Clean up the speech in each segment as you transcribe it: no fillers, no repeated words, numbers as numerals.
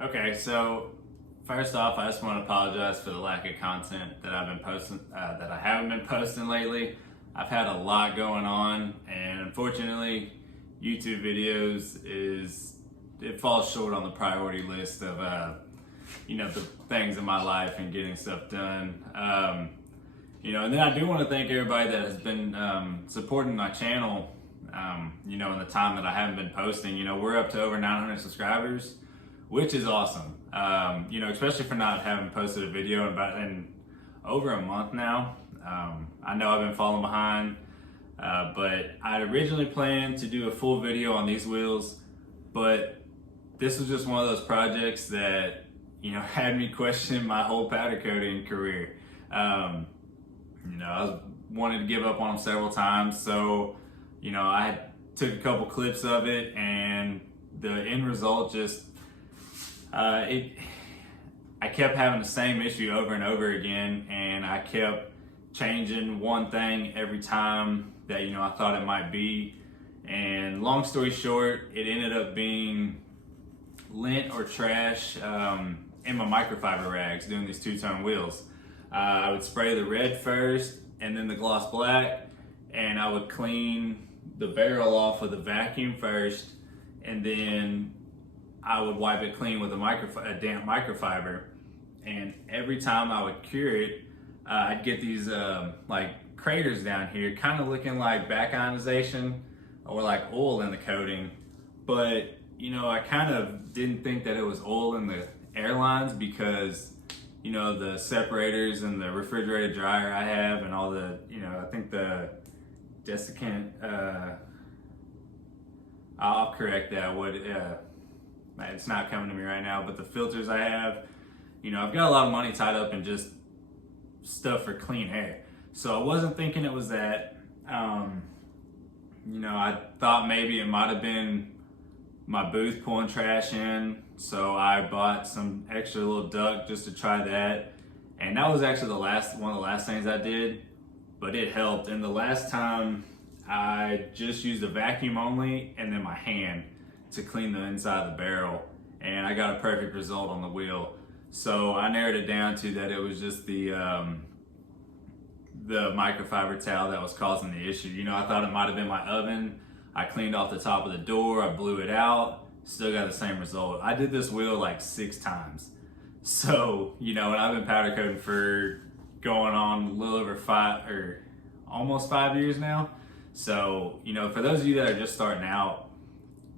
Okay, so first off, I just want to apologize for the lack of content that I've been posting, that I haven't been posting lately. I've had a lot going on, and unfortunately, YouTube videos it falls short on the priority list of the things in my life and getting stuff done. And then I do want to thank everybody that has been supporting my channel. In the time that I haven't been posting, we're up to over 900 subscribers, which is awesome. Especially for not having posted a video in over a month now. I know I've been falling behind, but I originally planned to do a full video on these wheels, but this was just one of those projects that, had me question my whole powder coating career. I wanted to give up on them several times, so, I took a couple clips of it, and the end result just, I kept having the same issue over and over again, and I kept changing one thing every time that, I thought it might be. And long story short, it ended up being lint or trash in my microfiber rags doing these two-tone wheels. I would spray the red first and then the gloss black, and I would clean the barrel off with a vacuum first, and then I would wipe it clean with a damp microfiber. And every time I would cure it, I'd get these like craters down here, kind of looking like back ionization or like oil in the coating. But I kind of didn't think that it was oil in the airlines because the separators and the refrigerated dryer I have, and all the I think the desiccant, I'll correct that, it's not coming to me right now, but the filters I have, I've got a lot of money tied up in just stuff for clean air. So I wasn't thinking it was that. I thought maybe it might have been my booth pulling trash in. So I bought some extra little duct just to try that. And that was actually one of the last things I did, but it helped. And the last time I just used a vacuum only and then my hand to clean the inside of the barrel, and I got a perfect result on the wheel. So I narrowed it down to that it was just the microfiber towel that was causing the issue. I thought it might have been my oven. I cleaned off the top of the door, I blew it out, still got the same result. I did this wheel like 6 times. So, and I've been powder coating for going on a little over 5 or almost 5 years now. So, for those of you that are just starting out,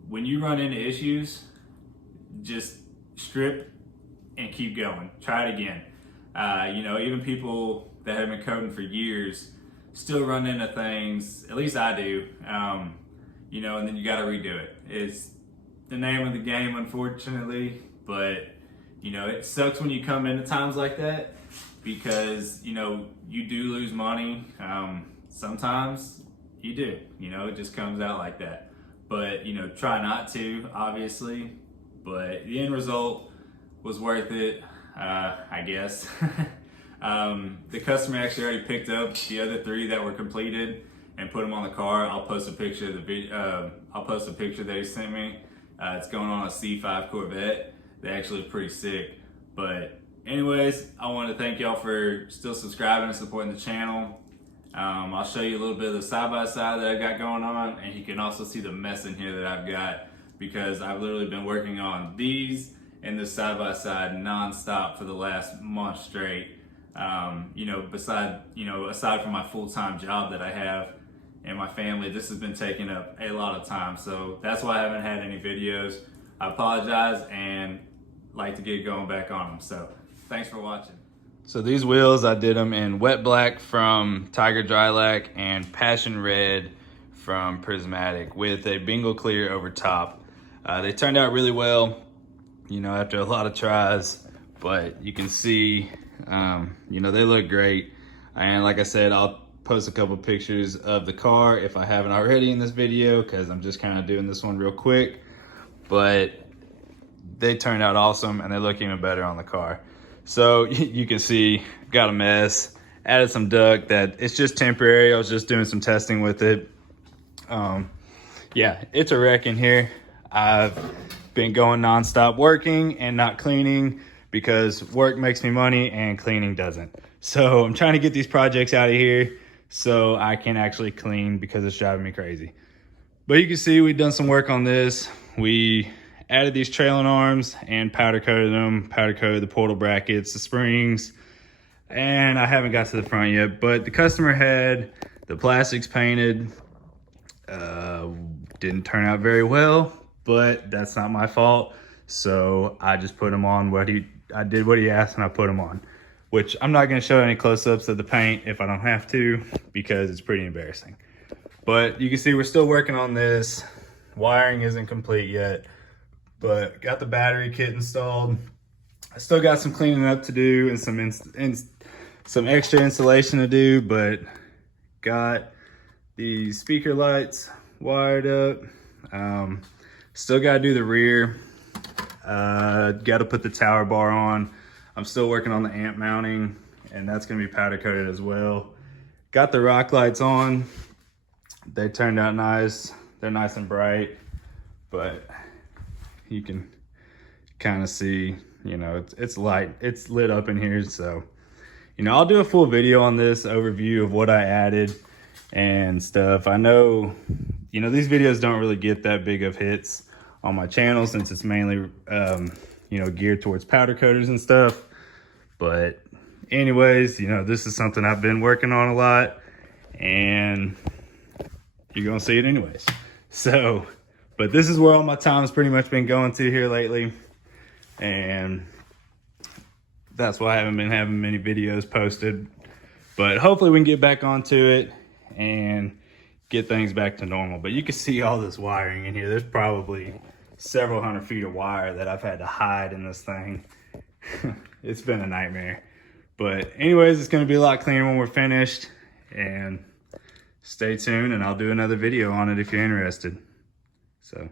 when you run into issues, just strip and keep going. Try it again. Even people that have been coating for years still run into things, at least I do, and then you gotta redo it. It's the name of the game, unfortunately, but it sucks when you come into times like that because, you do lose money. Sometimes you do, it just comes out like that. But, try not to, obviously, but the end result was worth it, I guess. The customer actually already picked up the other 3 that were completed and put them on the car. I'll post a picture of the video. I'll post a picture that he sent me. It's going on a C5 Corvette. They actually look pretty sick. But anyways, I want to thank y'all for still subscribing and supporting the channel. I'll show you a little bit of the side-by-side that I've got going on, and you can also see the mess in here that I've got because I've literally been working on these and this side-by-side non-stop for the last month straight. Aside from my full-time job that I have and my family, this has been taking up a lot of time. So that's why I haven't had any videos. I apologize and like to get going back on them. So thanks for watching. So these wheels, I did them in wet black from Tiger Drylac and passion red from Prismatic with a Bingle clear over top. They turned out really well, after a lot of tries, but you can see, they look great. And like I said, I'll post a couple pictures of the car if I haven't already in this video, because I'm just kind of doing this one real quick, but they turned out awesome and they look even better on the car. So you can see, got a mess, added some duct that it's just temporary. I was just doing some testing with it. Yeah, it's a wreck in here. I've been going nonstop working and not cleaning because work makes me money and cleaning doesn't. So I'm trying to get these projects out of here so I can actually clean because it's driving me crazy. But you can see we've done some work on this. We added these trailing arms and powder coated them, powder coated the portal brackets, the springs, and I haven't got to the front yet, but the customer had the plastics painted. Didn't turn out very well, but that's not my fault. So I just put them on I did what he asked and I put them on, which I'm not gonna show any close-ups of the paint if I don't have to, because it's pretty embarrassing. But you can see we're still working on this. Wiring isn't complete yet, but got the battery kit installed. I still got some cleaning up to do and some extra installation to do, but got the speaker lights wired up. Still got to do the rear. Got to put the tower bar on. I'm still working on the amp mounting, and that's going to be powder coated as well. Got the rock lights on. They turned out nice. They're nice and bright, but you can kind of see, you know, it's light. It's lit up in here, so, you know, I'll do a full video on this overview of what I added and stuff. I know, you know, these videos don't really get that big of hits on my channel since it's mainly, you know, geared towards powder coaters and stuff. But anyways, you know, this is something I've been working on a lot, and you're gonna see it anyways. So, but this is where all my time's pretty much been going to here lately, and that's why I haven't been having many videos posted. But hopefully we can get back onto it and get things back to normal. But you can see all this wiring in here. There's probably several hundred feet of wire that I've had to hide in this thing. It's been a nightmare. But anyways, it's gonna be a lot cleaner when we're finished, and stay tuned and I'll do another video on it if you're interested. So.